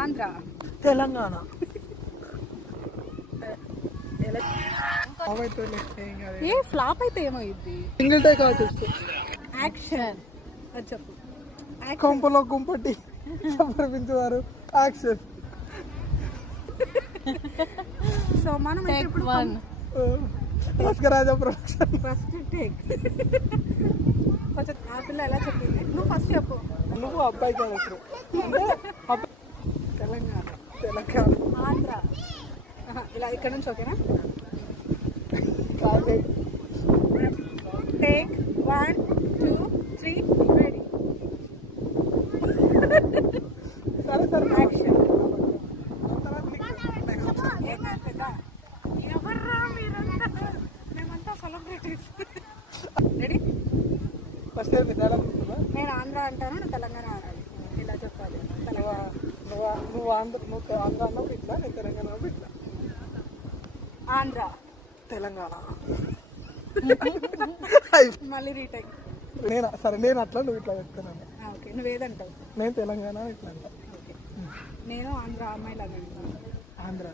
ఆంధ్ర. తెలంగాణ. ఏ flop అయితే ఏమైంది? Single take artist. Action. అది చెప్పు. కొంపలో కుంపటి సమర్పించేవారు. యాక్షన్. సో మనం టేక్ 1. భాస్కరాజ ప్రొడక్షన్. First take. కొంచెం ఆ పిల్ల ఎలా చెప్పింది? నువ్వు ఫస్ట్ చెప్పు. నువ్వు అబ్బాయి క్యారెక్టర్. తెలంగాణ. తెలంగాణ. ఆంధ్ర. ఇలా ఇక్కడ నుంచి ఓకేనా? Take 1 2 3 ready. సరే సరే యాక్షన్. ఏం కాదు కదా, ఎవర్రా మీరంతా? మేమంతా సెలబ్రిటీస్. రెడీ? ఫస్ట్ ఏంటి డైలాగ్? నేను ఆంధ్ర అంటాను, నువ్వు తెలంగాణ అనాలి. ఇలా చెప్పాలి. నువ్వు ఆంధ్ర అన్నప్పుడు ఇట్లా, నేను తెలంగాణ అన్నప్పుడు ఇట్లా. ఆంధ్ర తెలంగాణ. మళ్ళీ రీటైక్. నేను అట్లా, నువ్వు ఇట్లా చెప్తున్నాను. ఓకే, నువ్వేదంటావు? నేను తెలంగాణ ఇట్లా అంటా. ఓకే, నేను ఆంధ్ర అమ్మాయి లాగా అంటాను. Andhra.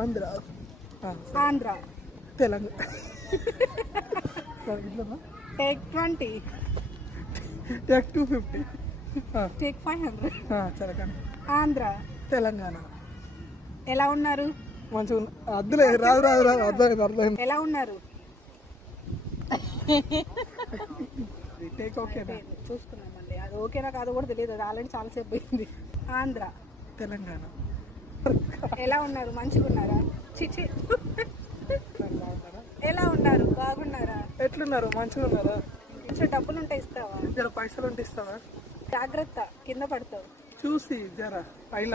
Andhra. Andhra. Telangana. Take 20. Take 250. Take 500. సరే కానీ ఆంధ్ర. తెలంగాణ. ఎలా ఉన్నారు? మంచిగా అద్దులే. రాదు అర్థమైంది. ఎలా ఉన్నారు? టేక్ ఓకేనా? చూసుకున్నాం మళ్ళీ. అది ఓకేనా కాదు కూడా తెలియదు, అది ఆల్రెడీ చాలాసేపు పోయింది. ఆంధ్ర. తెలంగాణ. ఎలా ఉన్నారు? మంచిగా ఉన్నారా? చిచి. ఎలా ఉన్నారు? బాగున్నారా? ఎట్లున్నారు? మంచిగా ఉన్నారా? కొంచెం డబ్బులు ఉంటే ఇస్తావా? జర పైసలు ఉంటే ఇస్తావా? జాగ్రత్త, కింద పడతావు. చూసి జర పైల